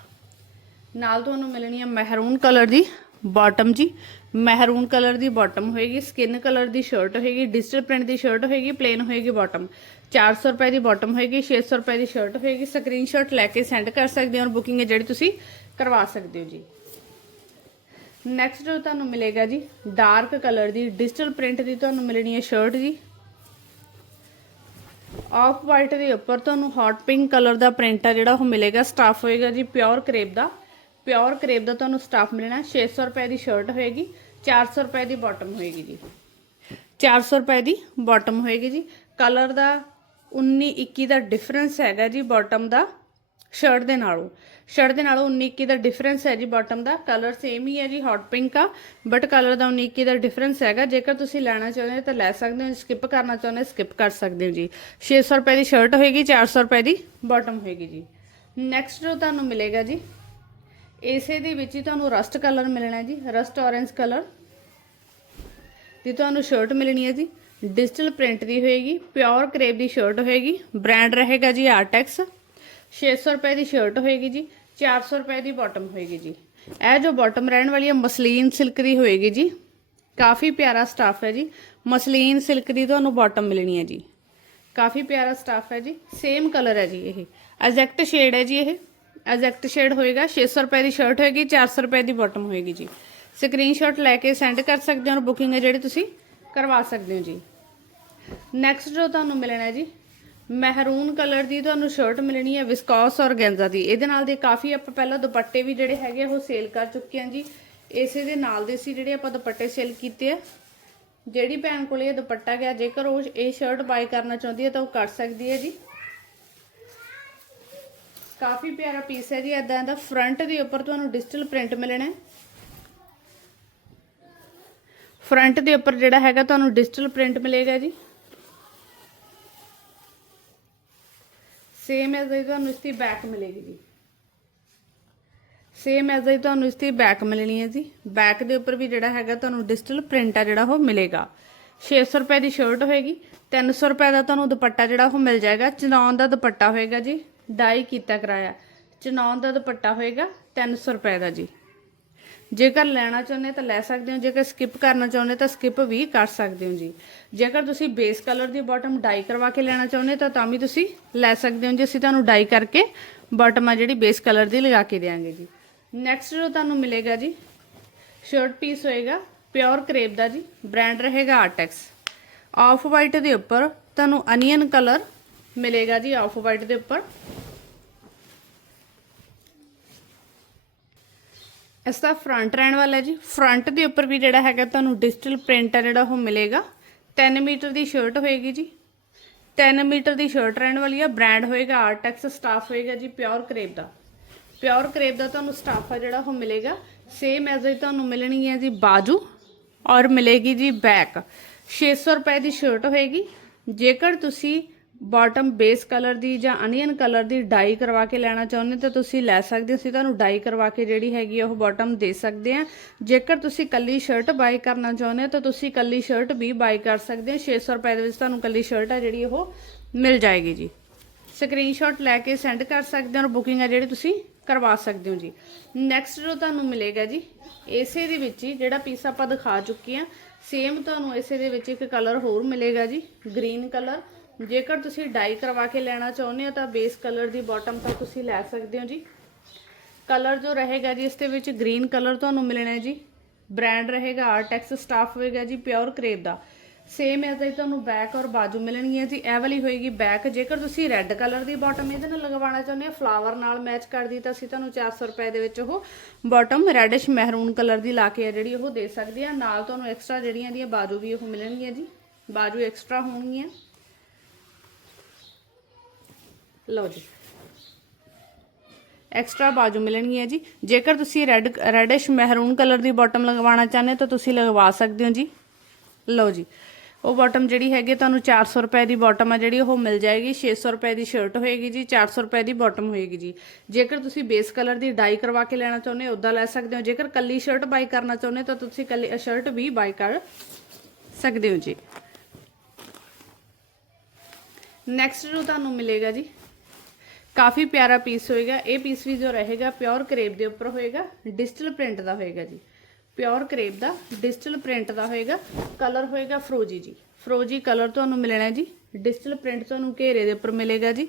ਨਾਲ ਤੁਹਾਨੂੰ ਮਿਲਣੀ ਹੈ ਮਹਿਰੂਨ ਕਲਰ ਦੀ ਬਾਟਮ ਜੀ। ਮਹਿਰੂਨ ਕਲਰ ਦੀ ਬਾਟਮ ਹੋਏਗੀ ਸਕਿਨ ਕਲਰ ਦੀ ਸ਼ਰਟ ਹੋਏਗੀ ਡਿਜੀਟਲ ਪ੍ਰਿੰਟ ਦੀ ਸ਼ਰਟ ਹੋਏਗੀ ਪਲੇਨ ਹੋਏਗੀ ਬਾਟਮ 400 ਰੁਪਏ ਦੀ ਬਾਟਮ ਹੋਏਗੀ 600 ਰੁਪਏ ਦੀ ਸ਼ਰਟ ਹੋਏਗੀ ਸਕਰੀਨਸ਼ਾਟ ਲੈ ਕੇ ਸੈਂਡ ਕਰ ਸਕਦੇ ਹੋ ਔਰ ਬੁਕਿੰਗ ਹੈ ਜਿਹੜੀ ਤੁਸੀਂ ਕਰਵਾ ਸਕਦੇ ਹੋ ਜੀ। ਨੈਕਸਟ ਜੋ ਤੁਹਾਨੂੰ ਮਿਲੇਗਾ ਜੀ ਡਾਰਕ ਕਲਰ ਦੀ ਡਿਜੀਟਲ ਪ੍ਰਿੰਟ ਦੀ ਤੁਹਾਨੂੰ ਮਿਲਣੀ ਹੈ ਸ਼ਰਟ ਜੀ। ਆਫ ਵਾਈਟ ਦੇ ਉੱਪਰ ਤੁਹਾਨੂੰ ਹੌਟ ਪਿੰਕ ਕਲਰ ਦਾ ਪ੍ਰਿੰਟ ਆ ਜਿਹੜਾ ਉਹ ਮਿਲੇਗਾ ਸਟਾਫ ਹੋਏਗਾ ਜੀ ਪਿਓਰ ਕਰੇਪ ਦਾ। ਪਿਓਰ ਕਰੇਪ ਦਾ ਤੁਹਾਨੂੰ ਸਟਾਫ ਮਿਲਣਾ 600 ਰੁਪਏ ਦੀ ਸ਼ਰਟ ਹੋਏਗੀ 400 ਰੁਪਏ ਦੀ ਬਾਟਮ ਹੋਏਗੀ ਜੀ। 400 ਰੁਪਏ ਦੀ ਬਾਟਮ ਹੋਏਗੀ ਜੀ। ਕਲਰ ਦਾ 19 21 ਦਾ ਡਿਫਰੈਂਸ ਹੈਗਾ ਜੀ ਬਾਟਮ ਦਾ ਸ਼ਰਟ ਦੇ ਨਾਲੋਂ। ਸ਼ਰਟ ਦੇ ਨਾਲੋਂ 19 21 ਦਾ ਡਿਫਰੈਂਸ ਹੈ ਜੀ ਬਾਟਮ ਦਾ। ਕਲਰ ਸੇਮ ਹੀ ਹੈ ਜੀ ਹੌਟ ਪਿੰਕ ਆ। ਬਟ ਕਲਰ ਦਾ 19 21 ਦਾ ਡਿਫਰੈਂਸ ਹੈਗਾ। ਜੇਕਰ ਤੁਸੀਂ ਲੈਣਾ ਚਾਹੁੰਦੇ ਹੋ ਤਾਂ ਲੈ ਸਕਦੇ ਹੋ ਸਕਿਪ ਕਰਨਾ ਚਾਹੁੰਦੇ ਸਕਿਪ ਕਰ ਸਕਦੇ ਹੋ ਜੀ। 600 ਰੁਪਏ ਦੀ ਸ਼ਰਟ ਹੋਏਗੀ 400 ਰੁਪਏ ਦੀ ਬਾਟਮ ਹੋਏਗੀ ਜੀ। ਨੈਕਸਟ ਜੋ ਤੁਹਾਨੂੰ ਮਿਲੇਗਾ ਜੀ ਇਸੇ ਦੇ ਵਿੱਚ ਹੀ ਤੁਹਾਨੂੰ ਰਸਟ ਕਲਰ ਮਿਲਣਾ ਜੀ, ਰਸਟ ਔਰੇਂਜ ਕਲਰ। ਦੀ ਤੁਹਾਨੂੰ ਸ਼ਰਟ ਮਿਲਣੀ ਹੈ ਜੀ ਡਿਜੀਟਲ ਪ੍ਰਿੰਟ ਦੀ ਹੋਏਗੀ ਪਿਓਰ ਕਰੇਬ ਦੀ ਸ਼ਰਟ ਹੋਏਗੀ ਬ੍ਰਾਂਡ ਰਹੇਗਾ ਜੀ ਆਰਟੈਕਸ 600 ਰੁਪਏ ਦੀ ਸ਼ਰਟ ਹੋਏਗੀ ਜੀ 400 ਰੁਪਏ ਦੀ ਬਾਟਮ ਹੋਏਗੀ ਜੀ। ਇਹ ਜੋ ਬਾਟਮ ਰਹਿਣ ਵਾਲੀ ਹੈ, ਮਸਲੀਨ ਸਿਲਕ ਦੀ ਹੋਏਗੀ ਜੀ। ਕਾਫੀ ਪਿਆਰਾ ਸਟਾਫ ਹੈ ਜੀ, ਮਸਲੀਨ ਸਿਲਕ ਦੀ ਤੁਹਾਨੂੰ ਬਾਟਮ ਮਿਲਣੀ ਹੈ ਜੀ। ਕਾਫੀ ਪਿਆਰਾ ਸਟਾਫ ਹੈ ਜੀ ਸੇਮ ਕਲਰ ਹੈ ਜੀ ਇਹ। ਐਗਜ਼ੈਕਟ ਸ਼ੇਡ ਹੈ ਜੀ ਇਹ। ਐਗਜ਼ੈਕਟ ਸ਼ੇਡ ਹੋਏਗਾ 600 ਰੁਪਏ ਦੀ ਸ਼ਰਟ ਹੋਏਗੀ 400 ਰੁਪਏ ਦੀ ਬਾਟਮ ਹੋਏਗੀ ਜੀ। ਸਕਰੀਨਸ਼ਾਟ ਲੈ ਕੇ ਸੈਂਡ ਕਰ ਸਕਦੇ ਹੋ ਔਰ ਬੁਕਿੰਗ ਹੈ ਜਿਹੜੀ ਤੁਸੀਂ ਕਰਵਾ ਸਕਦੇ ਹੋ ਜੀ। ਨੈਕਸਟ ਜੋ ਤੁਹਾਨੂੰ ਮਿਲਣਾ ਹੈ ਜੀ, ਮਹਿਰੂਨ ਕਲਰ ਦੀ ਤੁਹਾਨੂੰ ਸ਼ਰਟ ਮਿਲਣੀ ਹੈ ਵਿਸਕੋਸ ਔਰਗੈਂਜ਼ਾ ਦੀ। ਇਹਦੇ ਨਾਲ ਦੇ ਕਾਫੀ ਆਪਾਂ ਪਹਿਲਾਂ ਦੁਪੱਟੇ ਵੀ ਜਿਹੜੇ ਹੈਗੇ ਉਹ ਸੇਲ ਕਰ ਚੁੱਕੇ ਹਾਂ ਜੀ। ਇਸੇ ਦੇ ਨਾਲ ਦੇ ਸੀ ਜਿਹੜੇ ਆਪਾਂ ਦੁਪੱਟੇ ਸੇਲ ਕੀਤੇ ਆ। ਜਿਹੜੀ ਭੈਣ ਕੋਲ ਇਹ ਦੁਪੱਟਾ ਗਿਆ, ਜੇਕਰ ਉਹ ਇਹ ਸ਼ਰਟ ਬਾਈ ਕਰਨਾ ਚਾਹੁੰਦੀ ਹੈ ਤਾਂ ਉਹ ਕਰ ਸਕਦੀ ਹੈ ਜੀ। ਕਾਫੀ ਪਿਆਰਾ ਪੀਸ ਹੈ ਜੀ ਇਦਾਂ ਦਾ ਫਰੰਟ ਦੇ ਉੱਪਰ ਤੁਹਾਨੂੰ ਡਿਜੀਟਲ ਪ੍ਰਿੰਟ ਮਿਲਣਾ ਹੈ। ਫਰੰਟ ਦੇ ਉੱਪਰ ਜਿਹੜਾ ਹੈਗਾ ਤੁਹਾਨੂੰ ਡਿਜੀਟਲ ਪ੍ਰਿੰਟ ਮਿਲੇਗਾ ਜੀ। ਸੇਮ ਐਜ਼ ਹੀ ਤੁਹਾਨੂੰ ਇਸ ਦੀ ਬੈਕ ਮਿਲੇਗੀ ਜੀ। ਸੇਮ ਐਜ਼ ਹੀ ਤੁਹਾਨੂੰ ਇਸ ਦੀ ਬੈਕ ਮਿਲਣੀ ਹੈ ਜੀ। ਬੈਕ ਦੇ ਉੱਪਰ ਵੀ ਜਿਹੜਾ ਹੈਗਾ ਤੁਹਾਨੂੰ ਡਿਜੀਟਲ ਪ੍ਰਿੰਟ ਆ ਜਿਹੜਾ ਉਹ ਮਿਲੇਗਾ। 600 ਰੁਪਏ ਦੀ ਸ਼ਰਟ ਹੋਏਗੀ। 300 ਰੁਪਏ ਦਾ ਤੁਹਾਨੂੰ ਦੁਪੱਟਾ ਜਿਹੜਾ ਉਹ ਮਿਲ ਜਾਏਗਾ। ਚਨੌਨ ਦਾ ਦੁਪੱਟਾ ਹੋਏਗਾ ਜੀ। ਡਾਈ ਕੀਤਾ ਕਰਾਇਆ। ਚਨੌਨ ਦਾ ਦੁਪੱਟਾ ਹੋਏਗਾ 300 ਰੁਪਏ ਦਾ ਜੀ। ਜੇਕਰ ਲੈਣਾ ਚਾਹੁੰਦੇ ਤਾਂ ਲੈ ਸਕਦੇ ਹੋ, ਜੇਕਰ ਸਕਿਪ ਕਰਨਾ ਚਾਹੁੰਦੇ ਤਾਂ ਸਕਿਪ ਵੀ ਕਰ ਸਕਦੇ ਹੋ ਜੀ। ਜੇਕਰ ਤੁਸੀਂ ਬੇਸ ਕਲਰ ਦੀ ਬਾਟਮ ਡਾਈ ਕਰਵਾ ਕੇ ਲੈਣਾ ਚਾਹੁੰਦੇ ਤਾਂ ਤਾਂ ਵੀ ਤੁਸੀਂ ਲੈ ਸਕਦੇ ਹੋ, ਜੀ ਅਸੀਂ ਤੁਹਾਨੂੰ ਡਾਈ ਕਰਕੇ ਬਾਟਮ ਆ ਜਿਹੜੀ ਬੇਸ ਕਲਰ ਦੀ ਲਗਾ ਕੇ ਦੇਵਾਂਗੇ ਜੀ। ਨੈਕਸਟ ਜੋ ਤੁਹਾਨੂੰ ਮਿਲੇਗਾ ਜੀ ਸ਼ਰਟ ਪੀਸ ਹੋਏਗਾ ਪਿਓਰ ਕਰੇਪ ਦਾ ਜੀ ਬ੍ਰਾਂਡ ਰਹੇਗਾ ਆਰਟੈਕਸ ਆਫ ਵਾਈਟ ਦੇ ਉੱਪਰ ਤੁਹਾਨੂੰ ਅਨੀਅਨ ਕਲਰ ਮਿਲੇਗਾ ਜੀ ਆਫ ਵਾਈਟ ਦੇ ਉੱਪਰ। ਇਸ ਦਾ ਫਰੰਟ ਰਹਿਣ ਵਾਲਾ ਜੀ। ਫਰੰਟ ਦੇ ਉੱਪਰ ਵੀ ਜਿਹੜਾ ਹੈਗਾ ਤੁਹਾਨੂੰ ਡਿਜੀਟਲ ਪ੍ਰਿੰਟ ਆ ਜਿਹੜਾ ਉਹ ਮਿਲੇਗਾ। 3 ਮੀਟਰ ਦੀ ਸ਼ਰਟ ਹੋਏਗੀ ਜੀ। 3 ਮੀਟਰ ਦੀ ਸ਼ਰਟ ਰਹਿਣ ਵਾਲੀ ਆ। ਬ੍ਰਾਂਡ ਹੋਏਗਾ ਆਰਟੈਕਸ ਸਟਾਫ ਹੋਏਗਾ ਜੀ ਪਿਓਰ ਕਰੇਪ ਦਾ। ਪਿਓਰ ਕਰੇਪ ਦਾ ਤੁਹਾਨੂੰ ਸਟਾਫ ਆ ਜਿਹੜਾ ਉਹ ਮਿਲੇਗਾ। ਸੇਮ ਐਜ਼ ਹੀ ਤੁਹਾਨੂੰ ਮਿਲਣੀ ਹੈ ਜੀ ਬਾਜੂ ਔਰ ਮਿਲੇਗੀ ਜੀ ਬੈਕ 600 ਰੁਪਏ ਦੀ ਸ਼ਰਟ ਹੋਏਗੀ। ਜੇਕਰ ਤੁਸੀਂ ਬਾਟਮ ਬੇਸ ਕਲਰ ਦੀ ਜਾਂ ਅਨੀਅਨ ਕਲਰ ਦੀ ਡਾਈ ਕਰਵਾ ਕੇ ਲੈਣਾ ਚਾਹੁੰਦੇ ਤਾਂ ਤੁਸੀਂ ਲੈ ਸਕਦੇ ਹੋ। ਅਸੀਂ ਤੁਹਾਨੂੰ ਡਾਈ ਕਰਵਾ ਕੇ ਜਿਹੜੀ ਹੈਗੀ ਆ ਉਹ ਬਾਟਮ ਦੇ ਸਕਦੇ ਆ ਜੇਕਰ ਤੁਸੀਂ ਕੱਲੀ ਸ਼ਰਟ ਬਾਈ ਕਰਨਾ ਚਾਹੁੰਦੇ ਹੋ ਤਾਂ ਤੁਸੀਂ ਕੱਲੀ ਸ਼ਰਟ ਵੀ ਬਾਈ ਕਰ ਸਕਦੇ ਹੋ। 600 ਰੁਪਏ ਦੇ ਵਿੱਚ ਤੁਹਾਨੂੰ ਕੱਲੀ ਸ਼ਰਟ ਆ ਜਿਹੜੀ ਉਹ ਮਿਲ ਜਾਏਗੀ ਜੀ। ਸਕਰੀਨਸ਼ਾਟ ਲੈ ਕੇ ਸੈਂਡ ਕਰ ਸਕਦੇ ਹੋ ਔਰ ਬੁਕਿੰਗ ਆ ਜਿਹੜੀ ਤੁਸੀਂ ਕਰਵਾ ਸਕਦੇ ਹੋ ਜੀ। ਨੈਕਸਟ ਜੋ ਤੁਹਾਨੂੰ ਮਿਲੇਗਾ ਜੀ, ਇਸੇ ਦੇ ਵਿੱਚ ਹੀ ਜਿਹੜਾ ਪੀਸ ਆਪਾਂ ਦਿਖਾ ਚੁੱਕੇ ਆ ਸੇਮ ਤੁਹਾਨੂੰ ਇਸੇ ਦੇ ਵਿੱਚ ਇੱਕ ਕਲਰ ਹੋਰ ਮਿਲੇਗਾ ਜੀ ਗ੍ਰੀਨ ਕਲਰ ਜੇਕਰ ਤੁਸੀਂ ਡਾਈ ਕਰਵਾ ਕੇ ਲੈਣਾ ਚਾਹੁੰਦੇ ਹੋ ਤਾਂ ਬੇਸ ਕਲਰ ਦੀ ਬਾਟਮ ਤਾਂ ਤੁਸੀਂ ਲੈ ਸਕਦੇ ਹੋ ਜੀ। ਕਲਰ ਜੋ ਰਹੇਗਾ ਜੀ, ਇਸ ਦੇ ਵਿੱਚ ਗ੍ਰੀਨ ਕਲਰ ਤੁਹਾਨੂੰ ਮਿਲਣਾ ਹੈ ਜੀ। ਬ੍ਰਾਂਡ ਰਹੇਗਾ ਆਰਟੈਕਸ ਸਟਾਫ ਹੋਏਗਾ ਜੀ, ਪਿਓਰ ਕਰੇਪ ਦਾ। ਸੇਮ ਐਜ਼ ਹੀ ਤੁਹਾਨੂੰ ਬੈਕ ਔਰ ਬਾਜੂ ਮਿਲਣਗੀਆਂ ਜੀ। ਇਹ ਵਾਲੀ ਹੋਏਗੀ ਬੈਕ। ਜੇਕਰ ਤੁਸੀਂ ਰੈੱਡ ਕਲਰ ਦੀ ਬਾਟਮ ਇਹਦੇ ਨਾਲ ਲਗਵਾਉਣਾ ਚਾਹੁੰਦੇ ਹੋ, ਫਲਾਵਰ ਨਾਲ ਮੈਚ ਕਰਦੀ, ਤਾਂ ਅਸੀਂ ਤੁਹਾਨੂੰ 400 ਰੁਪਏ ਦੇ ਵਿੱਚ ਉਹ ਬਾਟਮ ਰੈਡਿਸ਼ ਮਹਿਰੂਨ ਕਲਰ ਦੀ ਲਾ ਕੇ ਆ ਜਿਹੜੀ ਉਹ ਦੇ ਸਕਦੇ ਆ ਨਾਲ ਤੁਹਾਨੂੰ ਐਕਸਟਰਾ ਜਿਹੜੀਆਂ ਦੀਆਂ ਬਾਜੂ ਵੀ ਉਹ ਮਿਲਣਗੀਆਂ ਜੀ। ਬਾਜੂ ਐਕਸਟਰਾ ਹੋਣਗੀਆਂ। ਲਓ ਜੀ। ਐਕਸਟਰਾ ਬਾਜੂ ਮਿਲਣਗੀਆਂ ਜੀ। ਜੇਕਰ ਤੁਸੀਂ ਰੈੱਡ ਰੈਡਿਸ਼ ਮਹਿਰੂਨ ਕਲਰ ਦੀ ਬਾਟਮ ਲਗਵਾਉਣਾ ਚਾਹੁੰਦੇ ਹੋ ਤਾਂ ਤੁਸੀਂ ਲਗਵਾ ਸਕਦੇ ਹੋ ਜੀ। ਲਓ ਜੀ। ਉਹ ਬਾਟਮ ਜਿਹੜੀ ਹੈਗੀ ਤੁਹਾਨੂੰ 400 ਰੁਪਏ ਦੀ ਬਾਟਮ ਆ ਜਿਹੜੀ, ਉਹ ਮਿਲ ਜਾਏਗੀ। 600 ਰੁਪਏ ਦੀ ਸ਼ਰਟ ਹੋਏਗੀ ਜੀ 400 ਰੁਪਏ ਦੀ ਬਾਟਮ ਹੋਏਗੀ ਜੀ। ਜੇਕਰ ਤੁਸੀਂ ਬੇਸ ਕਲਰ ਦੀ ਡਾਈ ਕਰਵਾ ਕੇ ਲੈਣਾ ਚਾਹੁੰਦੇ ਹੋ ਉਦਾਂ ਲੈ ਸਕਦੇ ਹੋ। ਜੇਕਰ ਕੱਲੀ ਸ਼ਰਟ ਬਾਈ ਕਰਨਾ ਚਾਹੁੰਦੇ ਹੋ, ਤਾਂ ਤੁਸੀਂ ਕੱਲੀ ਸ਼ਰਟ ਵੀ ਬਾਈ ਕਰ ਸਕਦੇ ਹੋ ਜੀ। ਨੈਕਸਟ ਜੋ ਤੁਹਾਨੂੰ ਮਿਲੇਗਾ ਜੀ ਕਾਫੀ ਪਿਆਰਾ ਪੀਸ ਹੋਏਗਾ। ਇਹ ਪੀਸ ਵੀ ਜੋ ਰਹੇਗਾ ਪਿਓਰ ਕਰੇਪ ਦੇ ਉੱਪਰ ਹੋਏਗਾ ਡਿਜੀਟਲ ਪ੍ਰਿੰਟ ਦਾ ਹੋਏਗਾ ਜੀ। ਪਿਓਰ ਕਰੇਪ ਦਾ ਡਿਜੀਟਲ ਪ੍ਰਿੰਟ ਦਾ ਹੋਏਗਾ। ਕਲਰ ਹੋਏਗਾ ਫਰੋਜੀ ਜੀ। ਫਰੋਜੀ ਕਲਰ ਤੁਹਾਨੂੰ ਮਿਲਣਾ ਜੀ। ਡਿਜੀਟਲ ਪ੍ਰਿੰਟ ਤੁਹਾਨੂੰ ਘੇਰੇ ਦੇ ਉੱਪਰ ਮਿਲੇਗਾ ਜੀ।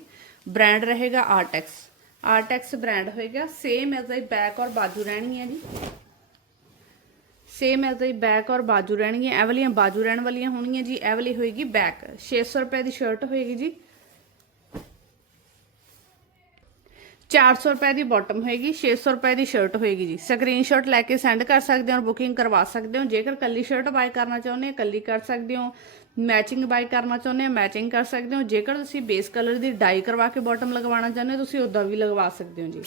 ਬ੍ਰਾਂਡ ਰਹੇਗਾ ਆਰਟੈਕਸ ਆਰਟੈਕਸ ਬ੍ਰਾਂਡ ਹੋਏਗਾ। ਸੇਮ ਐਜ਼ ਆਈ ਬੈਕ ਔਰ ਬਾਜੂ ਰਹਿਣਗੀਆਂ ਜੀ। ਸੇਮ ਐਜ਼ ਆਈ ਬੈਕ ਔਰ ਬਾਜੂ ਰਹਿਣਗੀਆਂ। ਇਹ ਵਾਲੀਆਂ ਬਾਜੂ ਰਹਿਣ ਵਾਲੀਆਂ ਹੋਣਗੀਆਂ ਜੀ। ਇਹ ਵਾਲੀ ਹੋਏਗੀ ਬੈਕ 600 ਰੁਪਏ ਦੀ ਸ਼ਰਟ ਹੋਏਗੀ ਜੀ। 400 ਰੁਪਏ ਦੀ ਬਾਟਮ ਹੋਏਗੀ 600 ਰੁਪਏ ਦੀ ਸ਼ਰਟ ਹੋਏਗੀ ਜੀ। ਸਕਰੀਨਸ਼ਾਟ ਲੈ ਕੇ ਸੈਂਡ ਕਰ ਸਕਦੇ ਹੋ ਔਰ ਬੁਕਿੰਗ ਕਰਵਾ ਸਕਦੇ ਹੋ। ਜੇਕਰ ਕੱਲੀ ਸ਼ਰਟ ਬਾਏ ਕਰਨਾ ਚਾਹੁੰਦੇ ਹੋ, ਕੱਲੀ ਕਰ ਸਕਦੇ ਹੋ। ਮੈਚਿੰਗ ਬਾਈ ਕਰਨਾ ਚਾਹੁੰਦੇ ਹੋ ਮੈਚਿੰਗ ਕਰ ਸਕਦੇ ਹੋ। ਜੇਕਰ ਤੁਸੀਂ ਬੇਸ ਕਲਰ ਦੀ ਡਾਈ ਕਰਵਾ ਕੇ ਬਾਟਮ ਲਗਵਾਉਣਾ ਚਾਹੁੰਦੇ ਹੋ, ਤੁਸੀਂ ਉਦਾਂ ਵੀ ਲਗਵਾ ਸਕਦੇ ਹੋ ਜੀ।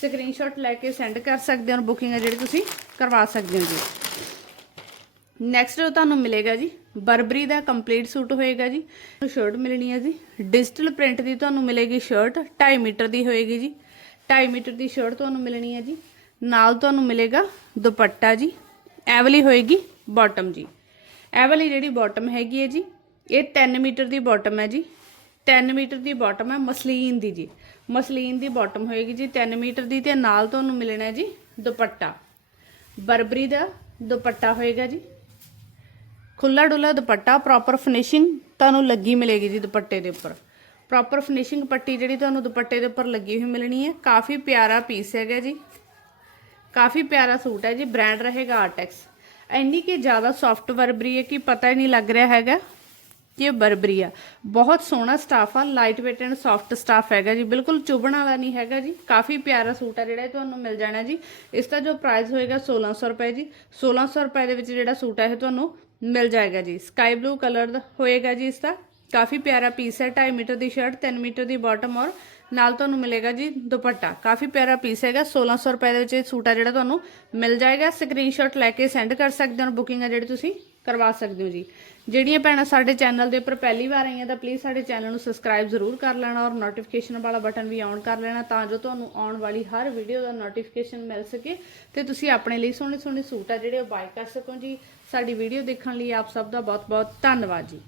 ਸਕਰੀਨਸ਼ਾਟ ਲੈ ਕੇ ਸੈਂਡ ਕਰ ਸਕਦੇ ਹੋ ਬੁਕਿੰਗ ਹੈ ਜਿਹੜੀ ਤੁਸੀਂ ਕਰਵਾ ਸਕਦੇ ਹੋ ਜੀ। ਨੈਕਸਟ ਤੁਹਾਨੂੰ ਮਿਲੇਗਾ ਜੀ ਬਰਬਰੀ ਦਾ ਕੰਪਲੀਟ ਸੂਟ ਹੋਏਗਾ ਜੀ। ਸ਼ਰਟ ਮਿਲਣੀ ਹੈ ਜੀ। ਡਿਜੀਟਲ ਪ੍ਰਿੰਟ ਦੀ ਤੁਹਾਨੂੰ ਮਿਲੇਗੀ ਸ਼ਰਟ 2.5 ਮੀਟਰ ਦੀ ਹੋਏਗੀ ਜੀ। 2.5 ਮੀਟਰ ਦੀ ਸ਼ਰਟ ਤੁਹਾਨੂੰ ਮਿਲਣੀ ਹੈ ਜੀ। ਨਾਲ ਤੁਹਾਨੂੰ ਮਿਲੇਗਾ ਦੁਪੱਟਾ ਜੀ। ਐਵਲੀ ਹੋਏਗੀ ਬਾਟਮ ਜੀ। ਐਵਲੀ ਜਿਹੜੀ ਬਾਟਮ ਹੈਗੀ ਹੈ ਜੀ, ਇਹ 3 ਮੀਟਰ ਦੀ ਬਾਟਮ ਹੈ ਜੀ। 3 ਮੀਟਰ ਦੀ ਬਾਟਮ ਹੈ ਮਸਲੀਨ ਦੀ ਜੀ। ਮਸਲੀਨ ਦੀ ਬਾਟਮ ਹੋਏਗੀ ਜੀ 3 ਮੀਟਰ ਦੀ ਤੇ ਨਾਲ ਤੁਹਾਨੂੰ ਮਿਲਣਾ ਜੀ ਦੁਪੱਟਾ। ਬਰਬਰੀ ਦਾ ਦੁਪੱਟਾ ਹੋਏਗਾ ਜੀ। ਖੁੱਲਾ ਡੁੱਲਾ ਦੁਪੱਟਾ ਪ੍ਰੋਪਰ ਫਿਨਿਸ਼ਿੰਗ ਤੁਹਾਨੂੰ ਲੱਗੀ ਮਿਲੇਗੀ ਜੀ ਦੁਪੱਟੇ ਦੇ ਉੱਪਰ। ਪ੍ਰੋਪਰ ਫਿਨਿਸ਼ਿੰਗ ਪੱਟੀ ਜਿਹੜੀ ਤੁਹਾਨੂੰ ਦੁਪੱਟੇ ਦੇ ਉੱਪਰ ਲੱਗੀ ਹੋਈ ਮਿਲਣੀ ਹੈ। ਕਾਫੀ ਪਿਆਰਾ ਪੀਸ ਹੈਗਾ ਜੀ। ਕਾਫੀ ਪਿਆਰਾ ਸੂਟ ਹੈ ਜੀ ਬ੍ਰਾਂਡ ਰਹੇਗਾ ਆਰਟੈਕਸ ਇੰਨੀ ਕਿ ਜ਼ਿਆਦਾ ਸੌਫਟ ਬਰਬਰੀ ਹੈ ਕਿ ਪਤਾ ਹੀ ਨਹੀਂ ਲੱਗ ਰਿਹਾ ਹੈਗਾ ਕਿ ਇਹ ਬਰਬਰੀ ਆ। ਬਹੁਤ ਸੋਹਣਾ ਸਟਾਫ ਆ light weight and soft stuff ਹੈਗਾ ਜੀ। ਬਿਲਕੁਲ ਚੁਭਣ ਵਾਲਾ ਨਹੀਂ ਹੈਗਾ ਜੀ। ਕਾਫੀ ਪਿਆਰਾ ਸੂਟ ਆ ਜਿਹੜਾ ਤੁਹਾਨੂੰ ਮਿਲ ਜਾਣਾ ਜੀ। ਇਸ ਦਾ ਜੋ ਪ੍ਰਾਈਸ ਹੋਏਗਾ 1600 ਰੁਪਏ ਜੀ। 1600 ਰੁਪਏ ਦੇ ਵਿੱਚ ਜਿਹੜਾ ਸੂਟ ਹੈ ਇਹ ਤੁਹਾਨੂੰ ਮਿਲ ਜਾਏਗਾ ਜੀ। ਸਕਾਈ ਬਲੂ ਕਲਰ ਦਾ ਹੋਏਗਾ ਜੀ ਇਸ ਦਾ ਕਾਫੀ ਪਿਆਰਾ ਪੀਸ ਹੈ 2.5 ਮੀਟਰ ਦੀ ਸ਼ਰਟ 3 ਮੀਟਰ ਦੀ ਬਾਟਮ ਔਰ ਨਾਲ ਤੁਹਾਨੂੰ ਮਿਲੇਗਾ ਜੀ ਦੁਪੱਟਾ। ਕਾਫੀ ਪਿਆਰਾ ਪੀਸ ਹੈਗਾ 1600 ਰੁਪਏ ਦੇ ਵਿੱਚ ਇਹ ਸੂਟ ਆ ਜਿਹੜਾ ਤੁਹਾਨੂੰ ਮਿਲ ਜਾਏਗਾ। ਸਕਰੀਨਸ਼ਾਟ ਲੈ ਕੇ ਸੈਂਡ ਕਰ ਸਕਦੇ ਹੋ ਬੁਕਿੰਗ ਆ ਜਿਹੜੀ ਤੁਸੀਂ ਕਰਵਾ ਸਕਦੇ ਹੋ ਜੀ। ਜਿਹੜੀਆਂ ਭੈਣਾਂ ਸਾਡੇ ਚੈਨਲ ਦੇ ਉੱਪਰ ਪਹਿਲੀ ਵਾਰ ਆਈਆਂ ਤਾਂ ਪਲੀਜ਼ ਸਾਡੇ ਚੈਨਲ ਨੂੰ ਸਬਸਕ੍ਰਾਈਬ ਜ਼ਰੂਰ ਕਰ ਲੈਣਾ ਔਰ ਨੋਟੀਫਿਕੇਸ਼ਨ ਵਾਲਾ ਬਟਨ ਵੀ ਔਨ ਕਰ ਲੈਣਾ ਤਾਂ ਜੋ ਤੁਹਾਨੂੰ ਆਉਣ ਵਾਲੀ ਹਰ ਵੀਡੀਓ ਦਾ ਨੋਟੀਫਿਕੇਸ਼ਨ ਮਿਲ ਸਕੇ ਤੇ ਤੁਸੀਂ ਆਪਣੇ ਲਈ ਸੋਹਣੇ ਸੋਹਣੇ ਸੂਟ ਆ ਜਿਹੜੇ ਉਹ ਬਾਈ ਕਰ ਸਕੋ ਜੀ। ਸਾਡੀ ਵੀਡੀਓ ਦੇਖਣ ਲਈ ਆਪ ਸਭ ਦਾ ਬਹੁਤ ਬਹੁਤ ਧੰਨਵਾਦ ਜੀ।